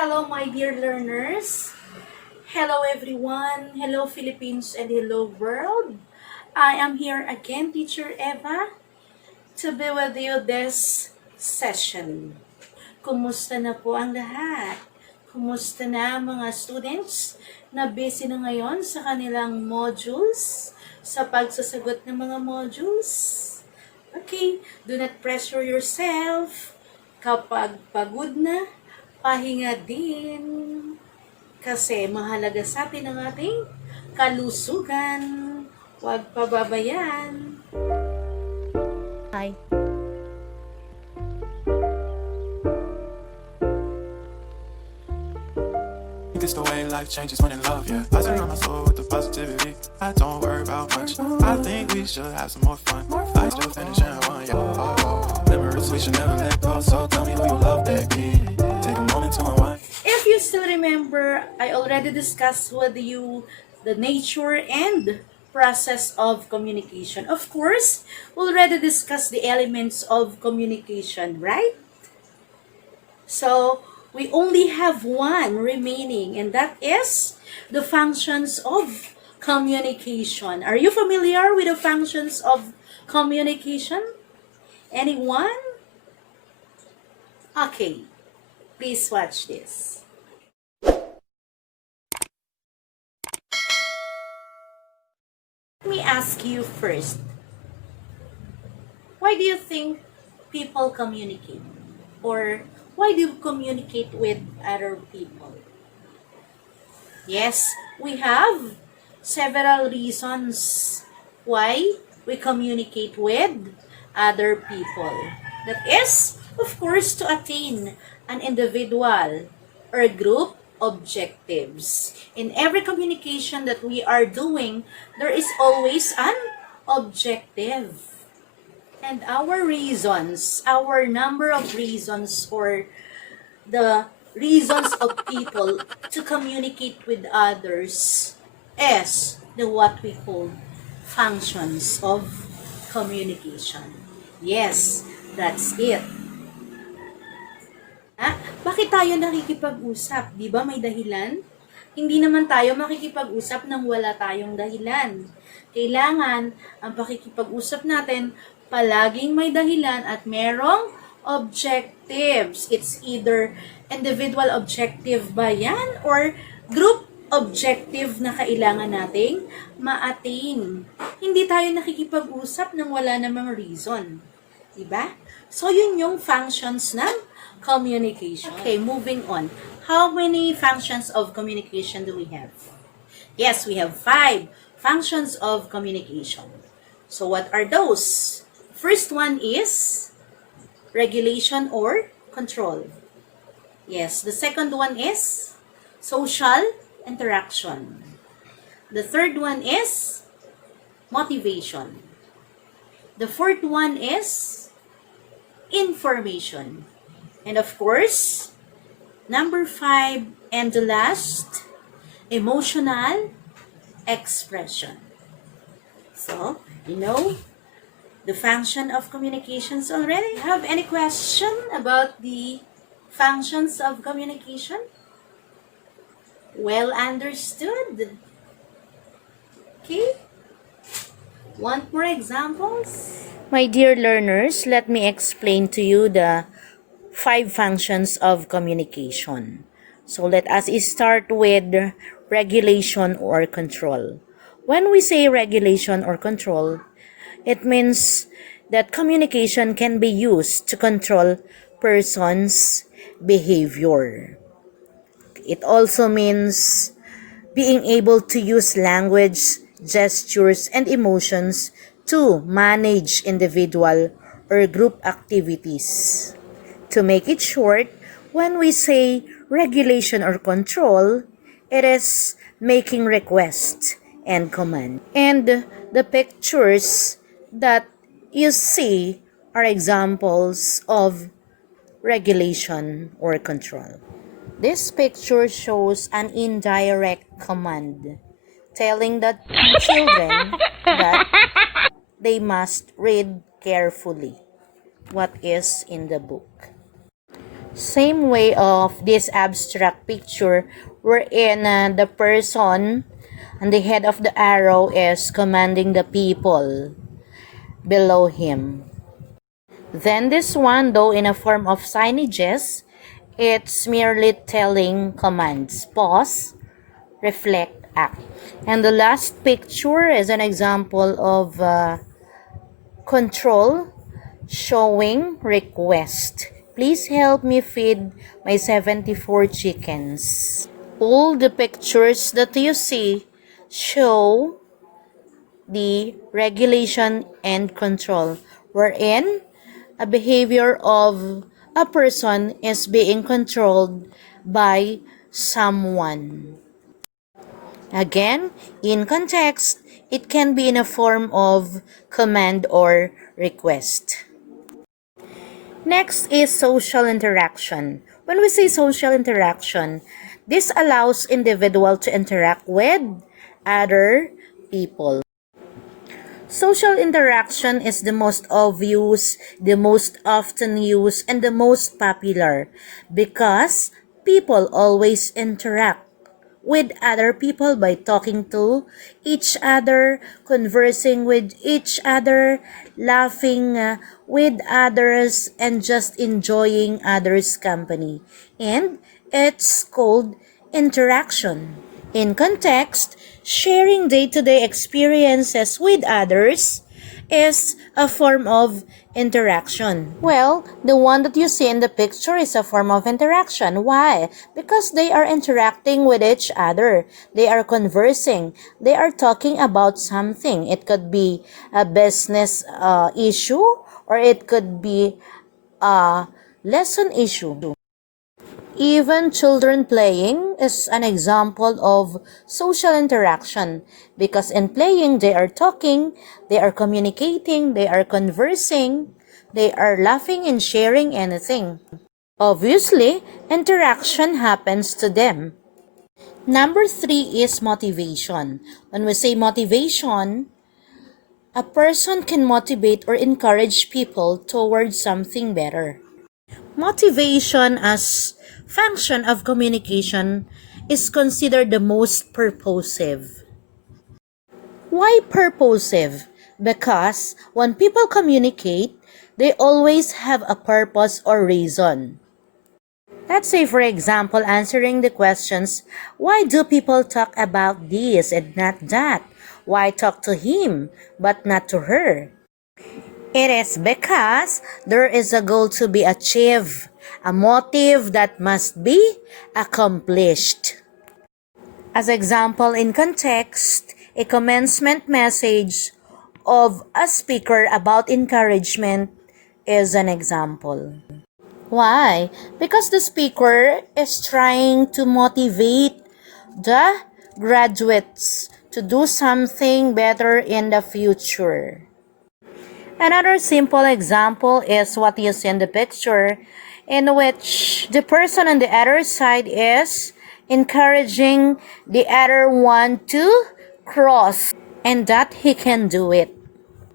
Hello, my dear learners. Hello, everyone. Hello, Philippines, and hello, world. I am here again, Teacher Eva, to be with you this session. Kumusta na po ang lahat? Kumusta na mga students na busy na ngayon sa kanilang modules, sa pagsasagot ng mga modules? Okay, do not pressure yourself. Kapag pagod na, pahinga din. Kasi mahalaga sa atin ang ating kalusugan. Huwag pababayan. Hi. It's the way life changes when in love, yeah. I surround my soul with the positivity. I don't worry about much. I think we should have some more fun. I still finish in one, yeah. Memories we should never let go. So tell me who you love, baby. Take a moment to unwind. If you still remember, I already discussed with you the nature and process of communication. Of course, we already discussed the elements of communication, right? So, we only have one remaining, and that is the functions of communication. Are you familiar with the functions of communication? Anyone? Okay, please watch this. Let me ask you first. Why do you think people communicate? Or why do you communicate with other people? Yes, we have several reasons why we communicate with other people. That is, of course, to attain an individual or group objectives. In every communication that we are doing, there is always an objective. And our reasons, our number of reasons, or the reasons of people to communicate with others is the what we call functions of communication. Yes, that's it. Bakit tayo nakikipag-usap? Di ba may dahilan? Hindi naman tayo makikipag-usap nang wala tayong dahilan. Kailangan ang pakikipag-usap natin palaging may dahilan at merong objectives. It's either individual objective ba yan or group objective na kailangan nating ma-attain. Hindi tayo nakikipag-usap nang wala namang reason. Diba? So, yun yung functions ng communication. Okay, moving on. How many functions of communication do we have? Yes, we have 5 functions of communication. So, what are those? First one is regulation or control. Yes, the second one is social interaction. The third one is motivation. The fourth one is information. And of course, number 5 and the last, emotional expression. So, you know the function of communications already. Have any question about the functions of communication? Well understood. Okay? Want more examples? My dear learners, let me explain to you the 5 functions of communication. So let us start with regulation or control. When we say regulation or control, it means that communication can be used to control persons' behavior. It also means being able to use language, gestures, and emotions to manage individual or group activities. To make it short, when we say regulation or control, it is making requests and command. And the pictures that you see are examples of regulation or control. This picture shows an indirect command telling the children that they must read carefully what is in the book. Same way of this abstract picture wherein the person on the head of the arrow is commanding the people below him. Then this one, though in a form of signages, it's merely telling commands. Pause, reflect, act. And the last picture is an example of control showing request. Please help me feed my 74 chickens. All the pictures that you see show the regulation and control, wherein a behavior of a person is being controlled by someone. Again, in context, it can be in a form of command or request. Next is social interaction. When we say social interaction, this allows individual to interact with other people. Social interaction is the most obvious, the most often used, and the most popular because people always interact with other people by talking to each other, conversing with each other, laughing with others, and just enjoying others' company. And it's called interaction. In context, sharing day-to-day experiences with others is a form of interaction. Well, the one that you see in the picture is a form of interaction. Why? Because they are interacting with each other. They are conversing. They are talking about something. It could be a business issue, or it could be a lesson issue. Even children playing is an example of social interaction because in playing they are talking, they are communicating, they are conversing, they are laughing and sharing anything. Obviously, interaction happens to them. Number 3 is motivation. When we say motivation, a person can motivate or encourage people towards something better. Motivation as function of communication is considered the most purposive. Why purposive? Because when people communicate, they always have a purpose or reason. Let's say, for example, answering the questions, why do people talk about this and not that? Why talk to him but not to her? It is because there is a goal to be achieved, a motive that must be accomplished. As example in context, a commencement message of a speaker about encouragement is an example. Why? Because the speaker is trying to motivate the graduates to do something better in the future. Another simple example is what you see in the picture, in which the person on the other side is encouraging the other one to cross and that he can do it.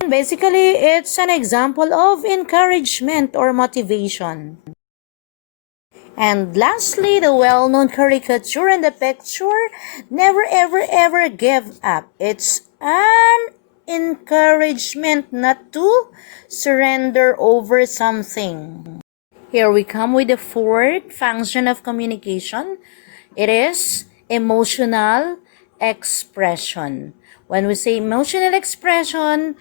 And basically, it's an example of encouragement or motivation. And lastly, the well-known caricature in the picture, never ever ever give up. It's an encouragement not to surrender over something. Here we come with the fourth function of communication. It is emotional expression. When we say emotional expression,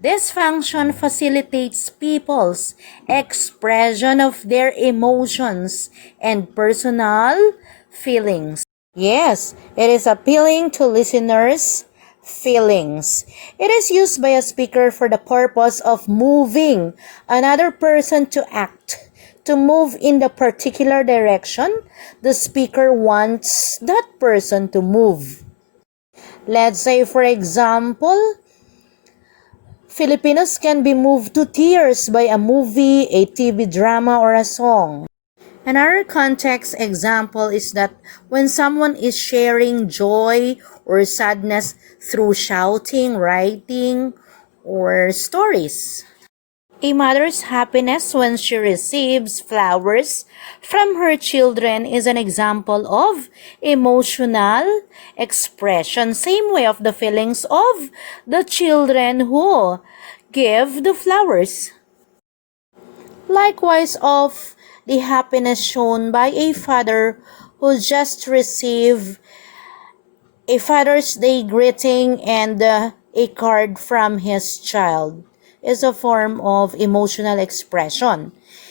this function facilitates people's expression of their emotions and personal feelings. Yes, it is appealing to listeners' feelings. It is used by a speaker for the purpose of moving another person to act, to move in the particular direction the speaker wants that person to move. Let's say, for example, Filipinos can be moved to tears by a movie, a TV drama, or a song. Another context example is that when someone is sharing joy or sadness through shouting, writing, or stories. A mother's happiness when she receives flowers from her children is an example of emotional expression. Same way of the feelings of the children who give the flowers. Likewise of the happiness shown by a father who just received a Father's Day greeting and a card from his child is a form of emotional expression.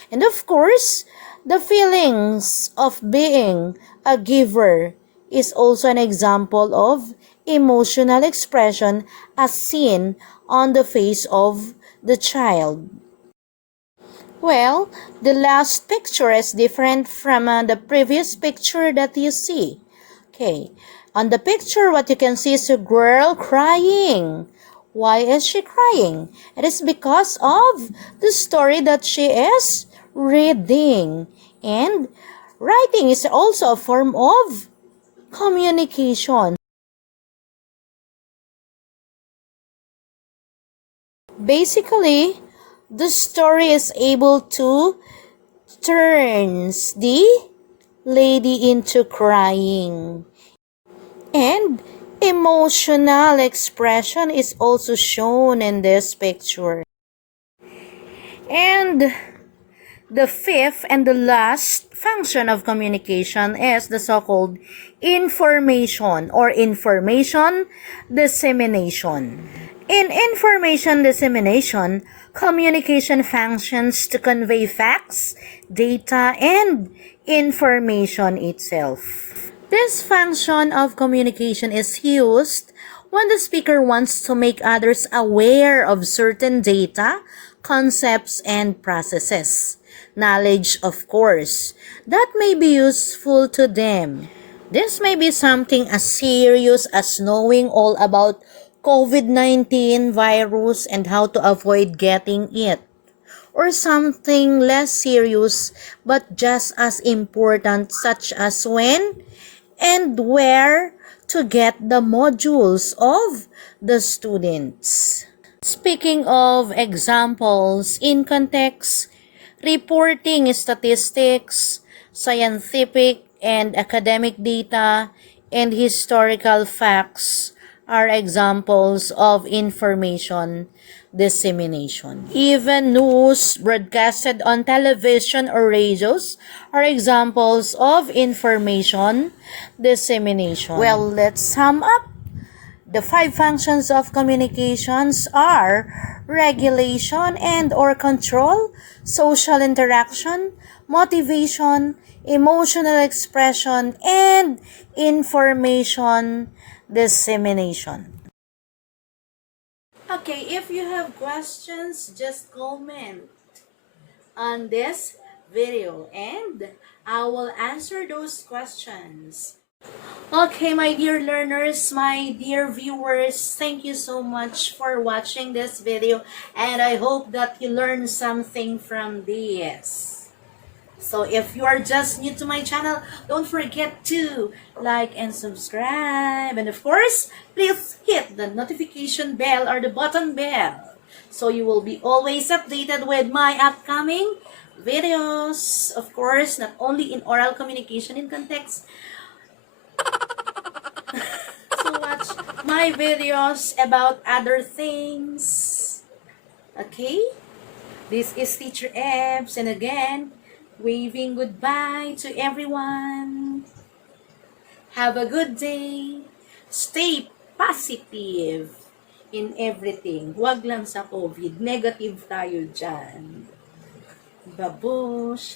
And of course, the feelings of being a giver is also an example of emotional expression as seen on the face of the child. Well, the last picture is different from the previous picture that you see. Okay, on the picture, what you can see is a girl crying. Why is she crying? It is because of the story that she is reading. And writing is also a form of communication. Basically, the story is able to turns the lady into crying. And emotional expression is also shown in this picture. And the fifth and the last function of communication is the so-called information or information dissemination. In information dissemination, communication functions to convey facts, data, and information itself. This function of communication is used when the speaker wants to make others aware of certain data, concepts, and processes. Knowledge, of course, that may be useful to them. This may be something as serious as knowing all about COVID-19 virus and how to avoid getting it, or something less serious but just as important, such as when and where to get the modules of the students. Speaking of examples in context, reporting statistics, scientific and academic data, and historical facts are examples of information dissemination. Even news broadcasted on television or radios are examples of information dissemination. Well, let's sum up. The 5 functions of communications are regulation and or control, social interaction, motivation, emotional expression, and information dissemination. Okay, if you have questions, just comment on this video and I will answer those questions. Okay, my dear learners, my dear viewers, thank you so much for watching this video and I hope that you learned something from this. So if you are just new to my channel, don't forget to like and subscribe. And of course, please hit the notification bell or the button bell so you will be always updated with my upcoming videos. Of course, not only in oral communication in context, so watch my videos about other things. Okay? This is Teacher Ebbs, and again, waving goodbye to everyone. Have a good day. Stay positive in everything. Huwag lang sa COVID. Negative tayo dyan. Babush!